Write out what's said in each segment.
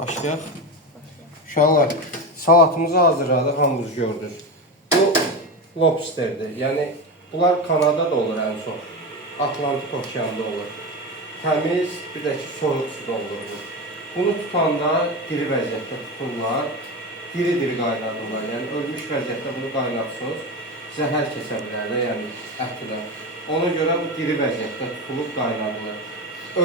Başlayaq. Uşaqlar, salatımızı hazırladıq, hamınız gördünüz. Bu lobsterdir. Yəni, bunlar Kanadada olur ən çox. Atlantik okeanda olur. Təmiz, bir də ki, soyuq suda olur bu. Bunu tutanda diri vəziyyətdə tuturlar. Diri-diri qaynadırlar. Yəni, ölmüş vəziyyətdə bunu qaynatsınız. Zəhər kəsə bilər də, yəni ətlə. Ona görə bu diri vəziyyətdə tutulub qaynadılır.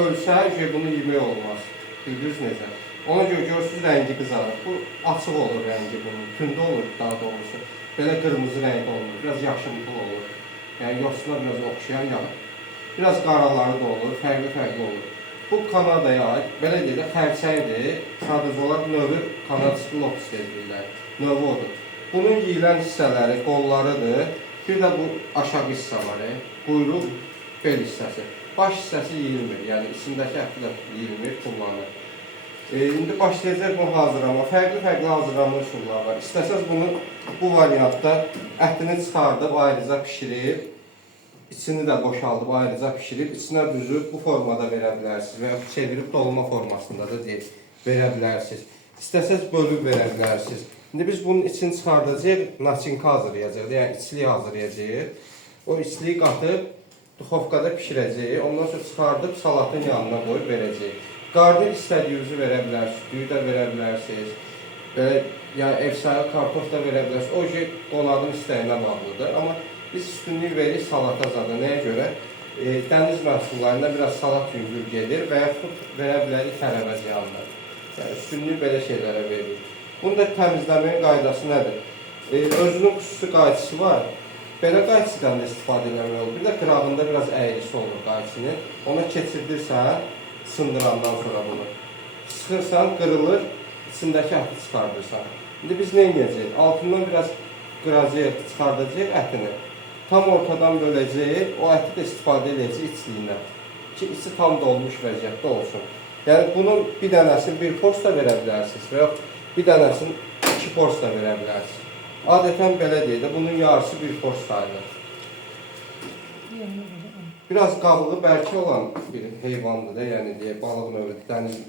Ölsə, bunu yemək olmaz. Bildiniz necə? Ona görə görürsünüz, rəngi qızarır. Bu açıq olur rəngi bunun, tündə olur daha doğrusu. Belə qırmızı rəngdə olmur, biraz yaşımtıl olur. Yəni yoxsuna biraz oxşayan yaxın. Biraz qaraları da olur, fərqli olur. Bu Kanadaya ait, belə deyək də xərçəkdir. Sadəcə olaraq növü Kanadski lobster deyirlər. Növü odur. Bunun yeyilən hissələri qollarıdır. Bir də bu aşağı hissə var, quyruq, bel hissəsi. Baş hissəsi yeyilmir, yəni içindəki əti də yeyilmir, kullanılır. İndi başlayacaq bunu hazırlama. Fərqli hazırlama üsulları var. İstəsəz bunu bu variantda ətini çıxardıb, ayrıca pişirib, içini də boşaldıb, ayrıca pişirib, içinə düzüb bu formada verə bilərsiniz və ya çevirib dolma formasında da deyil, verə bilərsiniz. İstəsəz bölüb verə bilərsiniz. İndi biz bunun içini çıxardacaq, naçinka hazırlayacaq, yəni içliyi hazırlayacaq. O içliyi qatıb, duxovkada pişirəcək, ondan sonra çıxardıb salatın yanına qoyub verəcək. Qarnı istədiyinizi verə bilərsiniz, düyü də verə bilərsiniz, yəni ev sahibi kartof da verə bilərsiniz. O şey qonağın istəyinə bağlıdır. Amma biz üstünlük veririk salata zadı. Nəyə görə? Dəniz məhsullarında biraz salat yüngül gedir və yaxud verə bilərik tərəvəz yanında. Yəni üstünlük belə şeylərə veririk. Bunu da təmizləməyin qaydası nədir? Özünün xüsusi qayçısı var. Belə qayçıdan da istifadə eləmək olur. Bir də qırağında biraz əyrisi olur qayçının. Ona keçirdirsən, sındırandan sonra bunu. Sıxırsan, qırılır, içindəki əti çıxardırsan. İndi biz nə edəcəyik? Altından biraz qıracaq, çıxardacaq ətini. Tam ortadan böləcək, o əti də istifadə edəcək içliyindən. Ki, içi tam dolmuş vəziyyətdə olsun. Yəni, bunun bir dənəsini bir pors da verə bilərsiniz və yox, bir dənəsini 2 pors da verə bilərsiniz. Adətən belə deyil də, bunun yarısı bir pors sayılır. Biraz qabığı bərk olan bir heyvandır da, yəni deyək, balıq növü, dəniz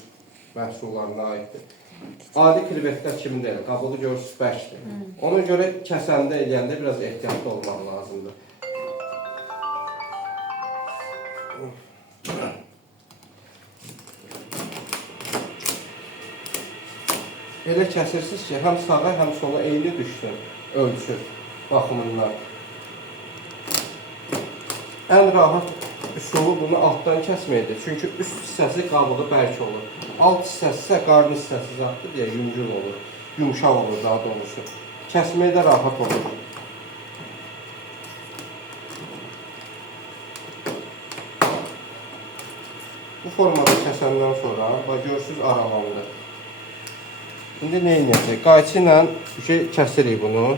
məhsullarına aiddir. Adi krevetlər kimi deyil, qabığı görürsünüz bərkdir. Ona görə kəsəndə, eləyəndə biraz ehtiyatlı olmaq lazımdır. Elə kəsirsiniz ki, həm sağa, həm sola eyni düşsün, ölçü baxımından. Ən rahat üsulu bunu altdan kəsməkdir. Çünki üst hissəsi qabığı bərk olur. Alt hissəsi isə qarnı hissəsi zatdır deyə yüngül olur. Yumşaq olur daha doğrusu. Kəsməkdə rahat olur. Bu formada kəsəndən sonra görürsünüz aralandı. İndi nə edəcək? Qayçı ilə kəsirik bunu.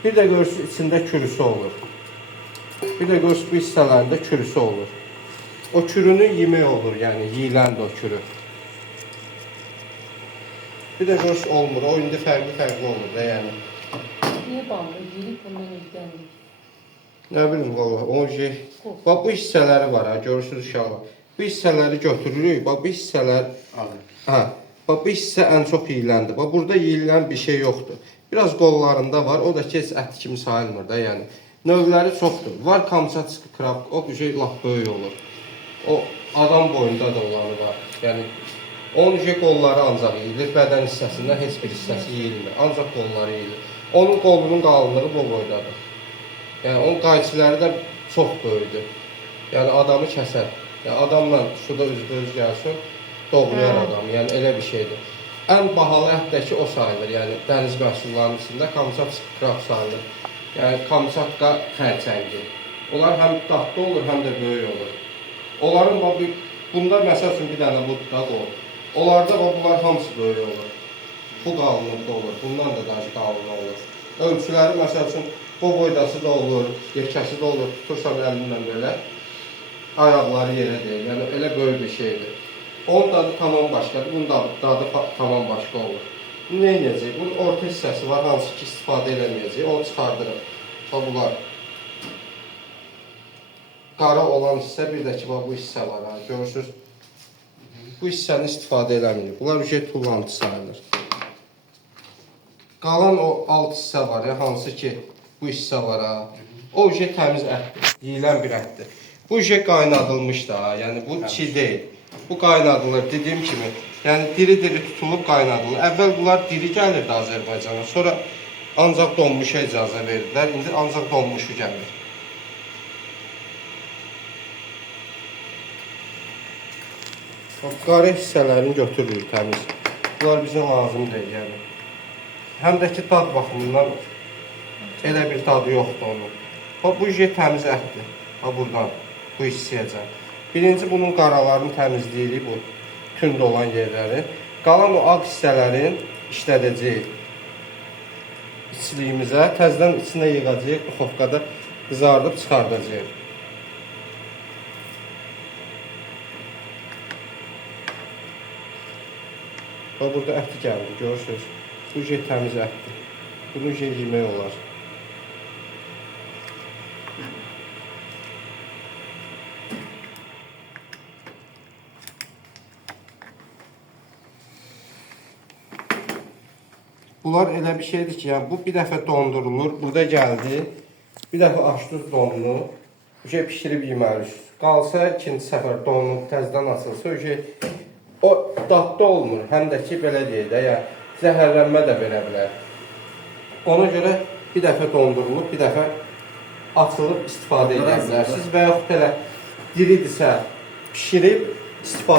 Bir də görürsünüz içində kürüsü olur. Bir də görürsünüz bu hissələrində kürüsü olur. O kürünü yemək olur, yəni yeyiləndir o kürü. Bir də görürsünüz olmur, o indi fərqli olur da yəni. Niyə bandı? Yiyip bundan ilgiləndik. Nə bilim valla, o şey. Bax bu hissələri var ha, görürsünüz uşaqlar. Bu hissələri götürürük, bax bu hissələr. Bax bu hissə ən çox yeyiləndir. Bax burada yeyilən bir şey yoxdur. Biraz qollarında var, o da ki, ət kimi sayılmır da, yəni. Növləri çoxdur. Var Kamçatski krab, o bir şey lap böyük olur. O adam boyunda da olanı var. Yəni, onun qolları ancaq yeyilir, bədən hissəsindən heç bir hissəsi yeyilmir. Ancaq qolları yeyilir. Onun qolunun qalınlığı bu boydadır. Yəni, onun qayçiləri də çox böyükdür. Yəni, adamı kəsər. Yəni, adamla suda üz-göz gəlsin, doğrayar adamı. Yəni, elə bir şeydir. Ən bahalı ətdəki o sayılır, yəni dəniz məhsullarının içində Kamçatski krab sayılır. Yəni Kamçatka xərçəngi. Onlar həm dadlı olur, həm də böyük olur. Onların, bunda məsəl üçün bir dənə budda qoyur. Onlarda bunlar hamısı böyük olur. Bu qalınlıqda olur, bundan da daha qalın olur. Ölçüləri məsəl üçün bu boydası da olur, yekəsi də olur, tutursan əlinlə belə. Ayaqları yerə deyil, yəni elə böyük bir şeydir. Onun dadı tamam başqadır, bunun dadı tamam başqa olur. Bunu nə edəcək? Bunun orta hissəsi var, hansı ki istifadə eləməyəcək, onu çıxardırıq. Bunlar qara olan hissə, bir də ki, bax, bu hissə var, ha, görürsünüz. Bu hissəni istifadə eləmirik. Bunlar ücret tullantı sayılır. Qalan o alt hissə var ya, hansı ki, bu hissə var, ha. O ücret təmiz ətdir, yeyilən bir ətdir. Bu ücret qaynadılmış da, yəni bu çiğ deyil. Bu qaynadılır, dediyim kimi, yəni diri-diri tutulub qaynadılır. Əvvəl bunlar diri gəlirdi Azərbaycana, sonra ancaq donmuşa icazə verdilər, indi ancaq donmuşu gəlir. Qara hissələrini götürürük təmiz. Bunlar bizə lazım deyil, yəni. Həm də ki, dad baxımından elə bir dadı yoxdur onun. Bu ücret təmiz ətdir, buradan, bu hissiyəcən. Birinci, bunun qaralarını təmizləyirik, bu tünd olan yerləri. Qalan o ağ hissələrin işlədəcəyik içliyimizə, təzdən içinə yığacaq, duxovkada qızardıb çıxardacaq. Bax, burada əti gəldi, görürsünüz. Bu ücret təmiz ətdir. Bunu ücret yemək olar. Bunlar elə bir şeydir ki, yəni bu bir dəfə dondurulur, burada gəldi, bir dəfə açdıq donunu, pişirib yeməlisiniz. Qalsa ikinci səfər donub, təzdən açılsa, o dadda olmur, həm də ki, belə deyək də, yəni zəhərlənmə də verə bilər. Ona görə bir dəfə dondurulub, bir dəfə açılıb istifadə edə bilərsiniz və yaxud elə diridirsə pişirib istifadə